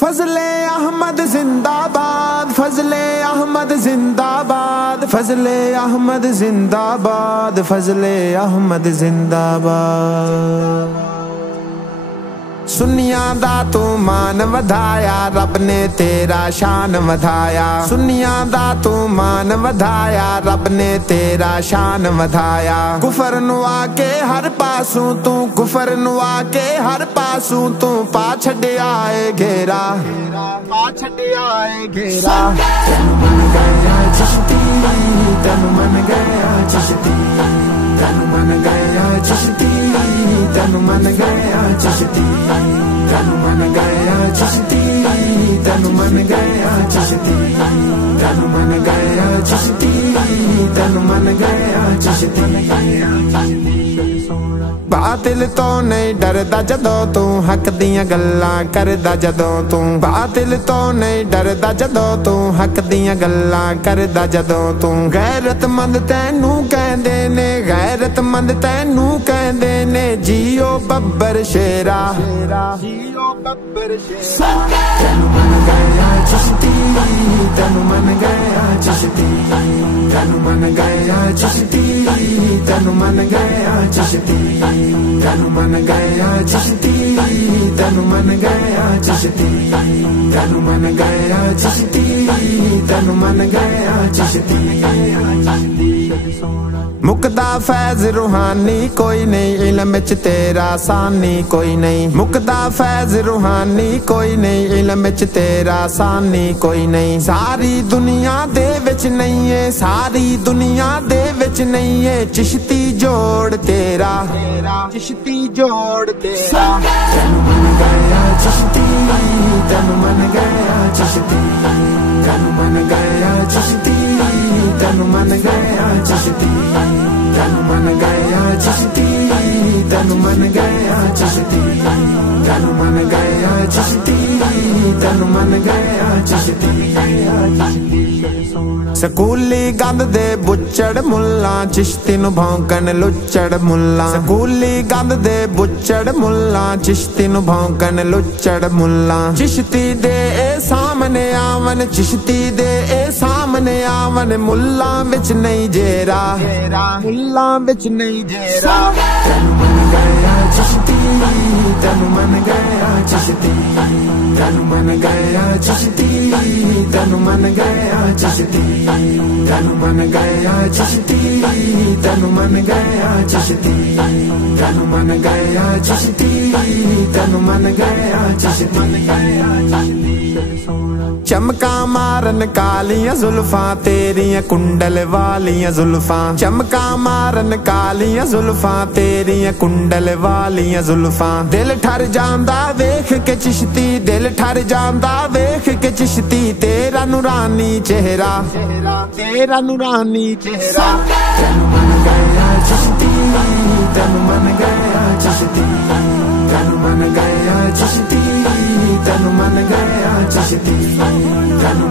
फजले अहमद जिंदाबाद, फजले अहमद जिंदाबाद, फजले अहमद जिंदाबाद, फजले अहमद जिंदाबाद। सुन्नियां दा तू मान वधाया, रब ने तेरा शान वधाया। सुन्नियां दा तू मान वधाया, रब ने तेरा शान वधाया। कुफर नु आके हर पासू तू, कुफर नु आके हर पासू तू पा छड्या ए घेरा, पा छड्या ए घेरा। तैनू मन गया चिश्ती, तैनू मन गया चिश्ती, तैनू मन गया चिश्ती, तैनू मन गया चिश्ती, तैनू मन गया चिश्ती, तैनू मन गया चिश्ती, तैनू मन गया चिश्ती, तैनू मन गया चिश्ती। बातिल तो नहीं डरदा जदों तू, हक दियां गल्लां करदा जदों तू। बातिल तो नहीं डरदा जदों तू, हक दियां गल्लां करदा जदों तू। गैरतमंद तैनू कहंदे ने, गैरतमंद तैनू कहंदे ने, जियो बब्बर शेरा, जियो बब्बर शेरा। तैनू मन गया चिश्ती, तैनू मन गया चिश्ती, तैनू मन गया चिश्ती, तैनू मन गया चिश्ती, तैनू मन गया चिश्ती, तैनू मन गया चिश्ती, तैनू मन गया चिश्ती, तैनू मन गया चिश्ती। मुकदा फैज रूहानी कोई नहीं, इल्म विच तेरा सानी कोई नहीं। मुकदा फैज रूहानी कोई नहीं, इल्म विच तेरा सानी कोई नहीं। सारी दुनिया दे विच नहीं है, सारी दुनिया दे विच नहीं है, चिश्ती जोड़ तेरा, चिश्ती जोड़ तेरा। तैनू मन गया चिश्ती, तैनू मन गया चिश्ती, तैनू मन गया चिश्ती, तैनू मन गया चिश्ती, तैनू मन गया चिश्ती, तैनू मन गया चिश्ती, तैनू मन गया चिश्ती, तैनू मन गया चिश्ती। स्कूली गंद दे बुच्चड़ मुल्ला, चिश्ती नु भौंकन लुच्चड़ मुल्ला। स्कूली गंद दे बुच्चड़ मुल्ला, चिश्ती नु भौंकन लुच्चड़ मुल्ला। चिश्ती दे ए सामने आवन, चिश्ती दे ए सामने आवन, मुल्ला विच नहीं जेरा, मुल्ला विच नहीं जेरा। तैनू मन गया चिश्ती, तैनू मन गया चिश्ती, तैनू मन गया चिश्ती, तैनू मन गया चिश्ती, तैनू मन गया चिश्ती, तैनू मन गया चिश्ती, तैनू मन गया चिश्ती, तैनू मन गया चिश्ती। चमका मारन कालियां जुल्फां तेरियां कुंडल वालियां जुल्फां। चमका मारन कालियां जुल्फां तेरियां कुंडल वालियां जुल्फां। दिल ठर जांदा वेख के चिश्ती, दिल ठर जांदा वेख के चिश्ती, तेरा नूरानी चेहरा, तेरा नूरानी चेहरा। तैनू मन गया चिश्ती, तैनू मन गया चिश्ती, तैनू मन गया चिश्ती, तैनू मन गया चिश्ती, तैनू